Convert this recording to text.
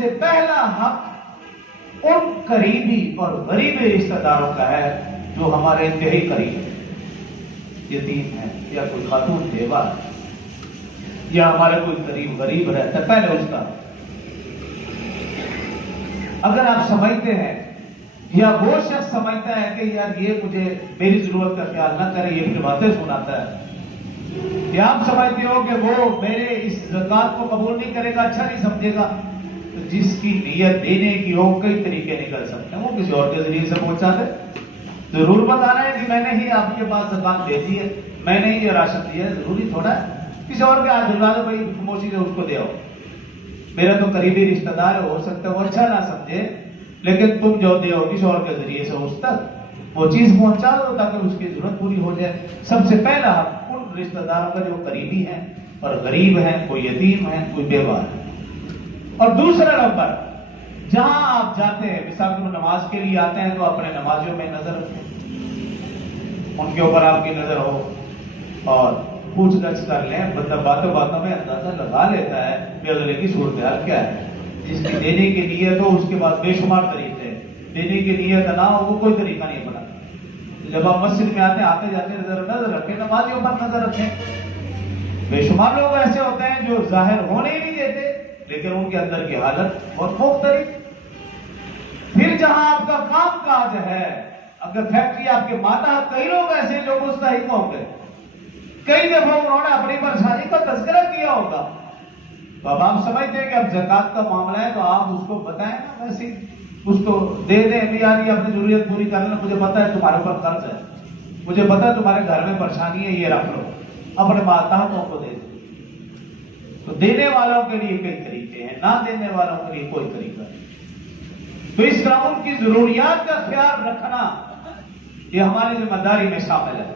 سے پہلا حق ان قریبی اور غریبی رشتہ داروں کا ہے جو ہمارے انتہائی قریب ہے، یتیم ہے یا کوئی خاتون بیوہ ہے یا ہمارے کوئی قریب غریب رہتا ہے، پہلے اس کا۔ اگر آپ سمجھتے ہیں یا وہ شخص سمجھتا ہے کہ یار یہ مجھے میری ضرورت کا خیال نہ کرے، یہ مجھے باتیں سناتا ہے، یا آپ سمجھتے ہو کہ وہ میرے اس زکات کو قبول نہیں کرے گا، اچھا نہیں سمجھے گا، تو جس کی نیت دینے کی ہو کئی طریقے نکل سکتے ہیں، وہ کسی اور کے ذریعے سے پہنچا دے۔ ضرور بتانا ہے کہ میں نے ہی آپ کے پاس زکات دے دی ہے، میں نے ہی یہ راشن دیا ہے، ضروری تھوڑا ہے کسی اور کے ہاتھ دلوا دو، بھائی خاموشی سے اس کو دے آؤ، میرا تو قریبی رشتہ دار ہے، ہو سکتا ہے وہ اچھا نہ سمجھے، لیکن تم جو دے ہو کسی اور کے ذریعے سے اس تک وہ چیز پہنچا دو تاکہ اس کی ضرورت پوری ہو جائے۔ سب سے پہلا حق ان رشتہ داروں کا جو قریبی ہیں اور غریب ہیں، کوئی یتیم ہے، کوئی بیوہ ہے۔ اور دوسرا نمبر، جہاں آپ جاتے ہیں، مثال کے نماز کے لیے آتے ہیں تو اپنے نمازیوں میں نظر رکھیں، ان کے اوپر آپ کی نظر ہو اور پوچھ گچھ کر لیں۔ بندہ باتوں باتوں میں اندازہ لگا لیتا ہے کہ اگلے کی صورتحال کیا ہے۔ جس کی دینے کی نیت ہو اس کے بعد بے شمار طریقے ہیں، دینے کی نیت نہ ہو وہ کوئی طریقہ نہیں بنا۔ جب آپ مسجد میں آتے جاتے نظر رکھیں، نمازیوں پر نظر رکھیں۔ بے شمار لوگ ایسے ہوتے ہیں جو ظاہر ہونے ہی نہیں دیتے لیکن ان کے اندر کی حالت بہت مختلف۔ پھر جہاں آپ کا کام کاج ہے، اگر فیکٹری آپ کے ماتحت، کئی لوگ ایسے ہیں جو مستحق ہوں گے، کئی دفعہ انہوں نے اپنی پریشانی کا تذکرہ کیا ہوگا، تو اب آپ سمجھتے ہیں کہ اب زکات کا معاملہ ہے تو آپ اس کو بتائیں نا، ویسے اس کو دے دیں بھی، یار یہ اپنی ضروریت پوری کرنا، مجھے پتا ہے تمہارے اوپر قرض ہے، مجھے پتا ہے تمہارے گھر میں پریشانی ہے، یہ رکھ لو، اپنے ماتحتوں کو دے دیں۔ تو دینے والوں کے لیے کئی طریقے ہیں، نہ دینے والوں کے لیے کوئی طریقہ نہیں۔ تو اس طرح ان کی ضروریات کا خیال رکھنا یہ ہماری ذمہ داری میں شامل ہے۔